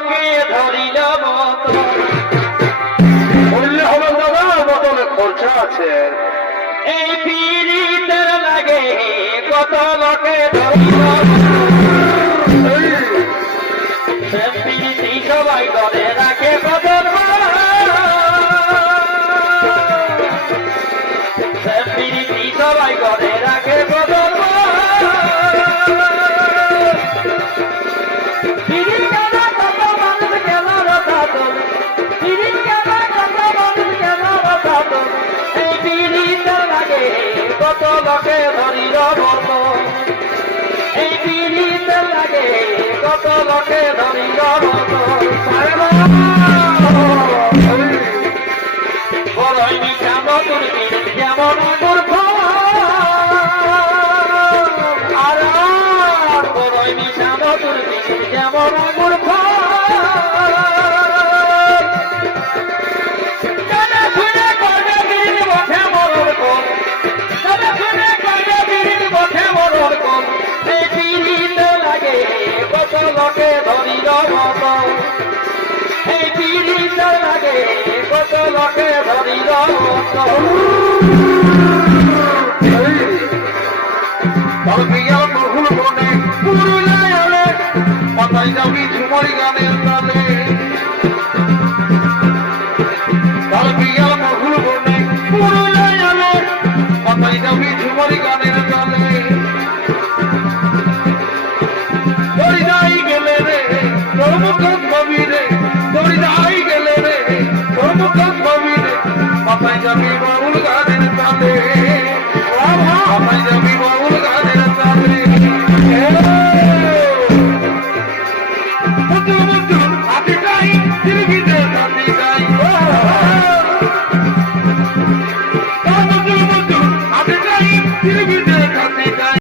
কত লোকে ধরিল বললে হবে দাদা বদলে খরচা আছে। এই পিরিতের লাগে কত লোকে ধরিল এই, সে পিরিতি সবাই করে রাখে কত সবাই রাখে কত কত লোকে ধরিল মত এই পিড়িতে লাগে কত লোকে ধরিল মত যেমন মূর্খ? আর বড়ই মিঠা যেমন যাবি ঝুমরি গানের তালে পালকিয়া বহুল বনে পুরুলিয়ায় প্রমুখ কবিরে দরিদাই গেলে রে। প্রমুখ কবিরে মাথায় যাবি বাউল গানের তালে। মাথায় যাবি বাউল গানের তালে। মুজু মুজু আদি গাই দিলগি দে আদি গাই